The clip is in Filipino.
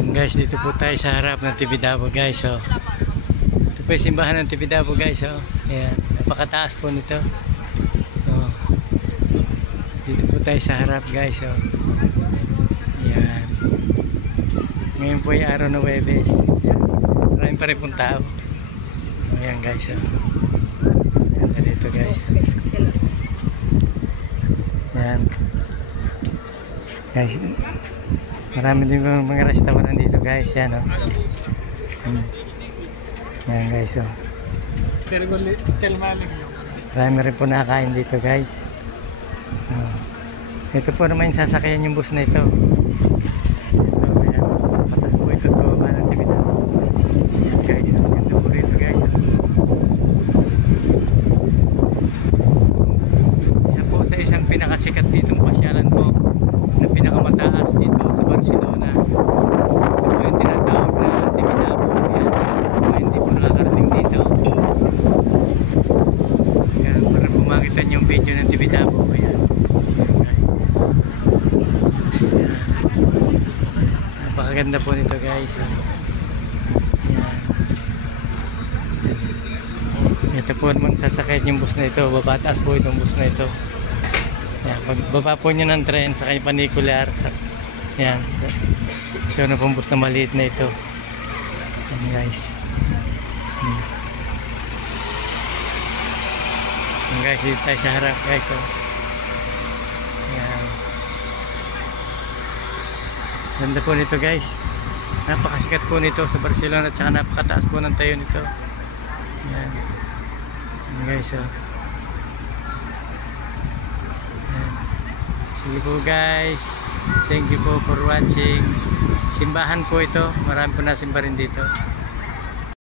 Yan guys, dito po tayo sa harap ng Tibidabo guys. So, ito po yung simbahan ng Tibidabo guys. So, ayan, napakataas po nito. So, dito po tayo sa harap guys. So, ayan. Ngayon po yung araw na Huwebes. Maraming pa rin pong tao. Ayan guys. So, ayan na dito guys. Ayan. Guys, marami din mga restaurant dito guys. Yan o. Yan guys o. Marami rin po nakakain dito guys. Ito po naman yung sasakyan yung bus na ito. Ito, ayan. Patas po ito baba ng Tibidabo. Yan guys o. Ganda po rito guys o. Isa po sa isang pinakasikat ditong pasyalan po na pinakamataas dito sa Barcelona. Ito po yung tinatawag na Tibidabo. Yan. So, hindi po nakakarating dito. Yan, para pumakitan yung video ng Tibidabo. Ayan. Guys. Yan. Napakaganda po nito guys. Yan. Ito po naman sasakyan yung bus na ito. Babataas po itong bus na ito. Yan, pagbaba po nyo ng tren sa kay Panicular. Yan. Ito na pong bus na maliit na ito. Yan guys. Yan guys, dito tayo sa harap guys. Oh. Yan. Ganda po nito guys. Napakasikat po nito sa Barcelona at saka napakataas po ng tayo nito. Yan. Yan guys. Oh. Sige po guys, thank you po for watching. Simbahan po ito, marami po nasimba rin dito.